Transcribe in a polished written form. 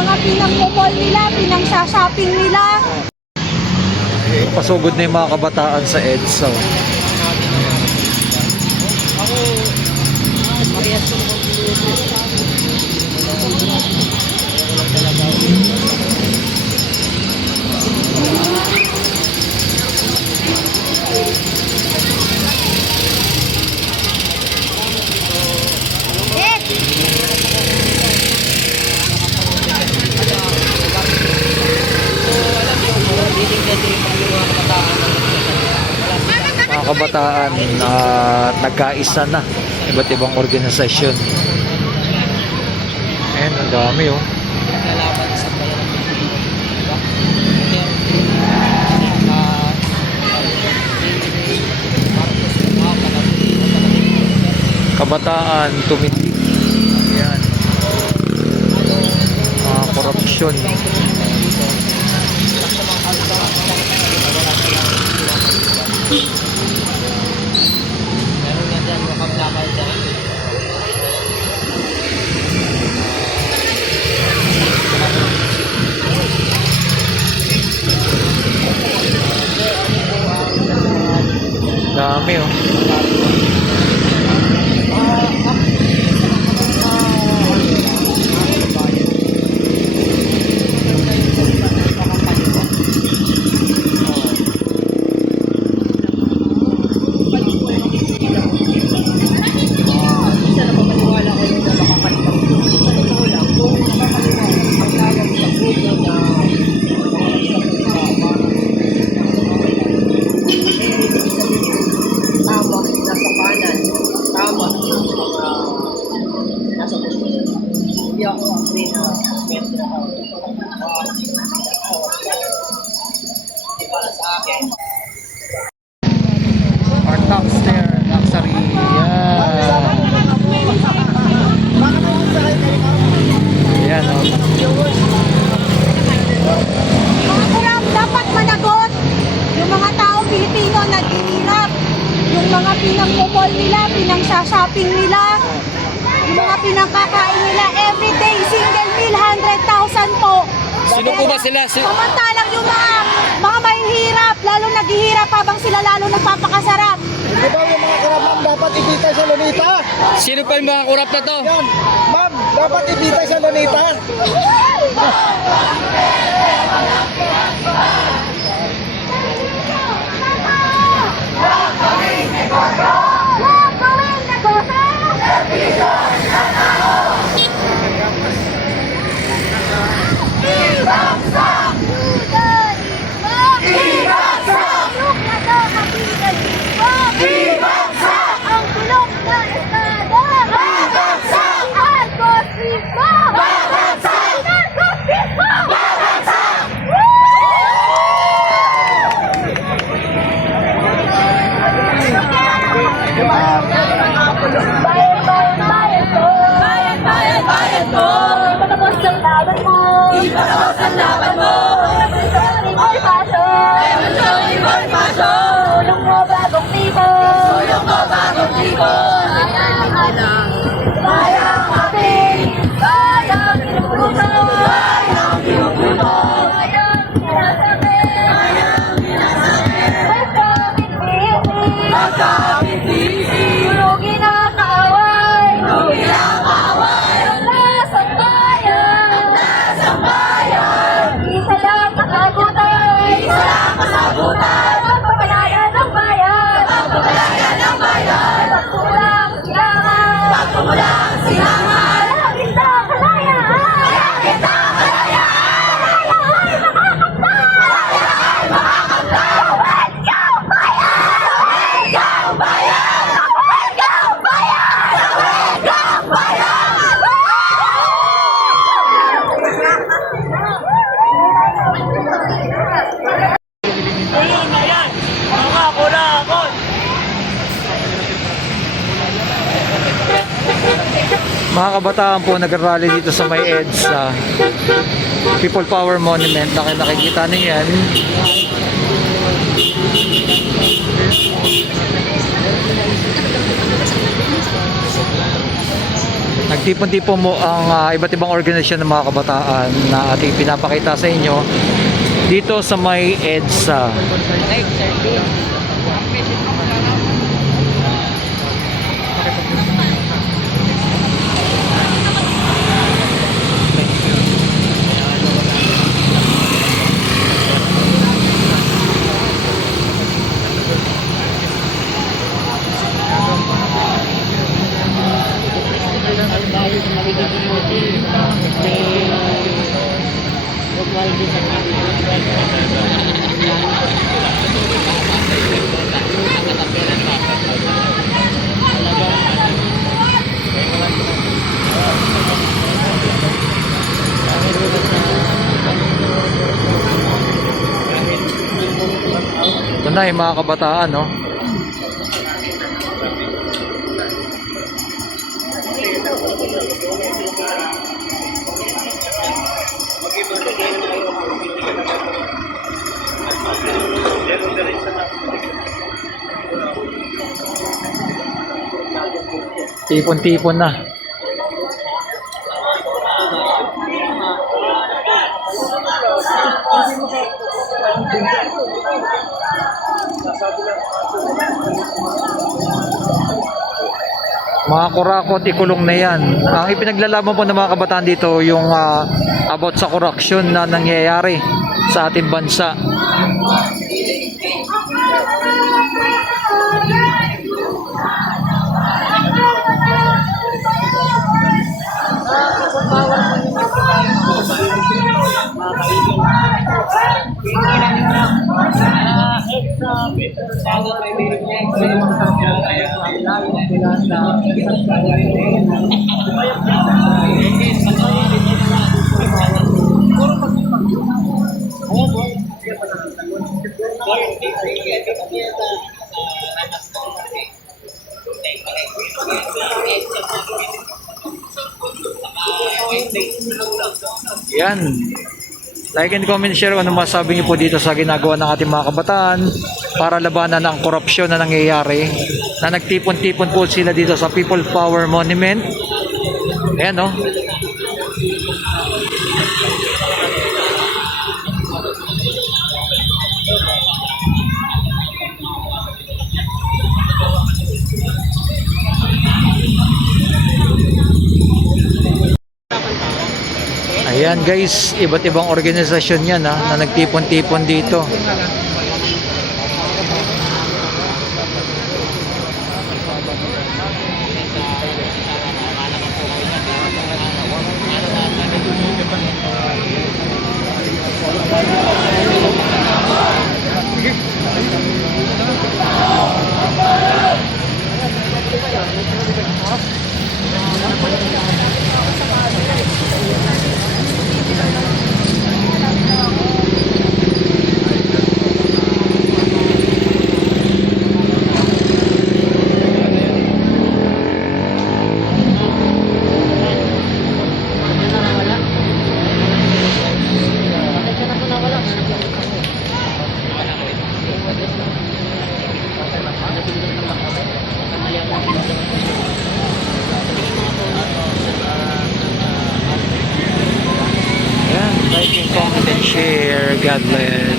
mga pinang-mall nila, pinang-shopping nila. Pasugod na yung mga kabataan sa EDSA. Mga kabataan na nagkaisa na iba't ibang organisasyon. Ayan, ang dami oh. Kabataan tumindig. Ayan. Mga korupsyon. Dami oh. Our tops there, luxury. Yan oh. Mga kurap, dapat managot. Yung mga tao Pilipino naghihirap. Yung mga pinang-mall nila, pinang-shopping nila. Yung mga pinangkakain nila, everyday, single meal, 100,000 po. Sino po ba sila? Samantalang yung mga mahihirap, lalo naghihirap habang sila lalo nagpapakasarap. Di ba yung mga kurap, ma'am, dapat ibitay sa Lunita? Sino pa yung mga kurap na to? Yan, ma'am, dapat ibitay sa Lunita. Mga kabataan po nag-rally dito sa may EDSA People Power Monument. Nakikita niyo yan. Nagtipon-tipon mo ang iba't ibang organisasyon ng mga kabataan na ating pinapakita sa inyo dito sa may EDSA. Ito na yung mga kabataan, no? Tipon-tipon na. Mga kurakot, ikulong na yan. Ang ipinaglalaban po ng mga kabataan dito yung about sa corruption na nangyayari sa ating bansa. Yan. Like and comment, share kung ano masabi niyo po dito sa ginagawa ng ating mga kabataan para labanan ang korupsyon na nangyayari, na nagtipon-tipon po sila dito sa People Power Monument. Ayan, no? Ayan guys, iba't ibang organisasyon yan na nagtipon-tipon dito. Like and comment and share. God bless.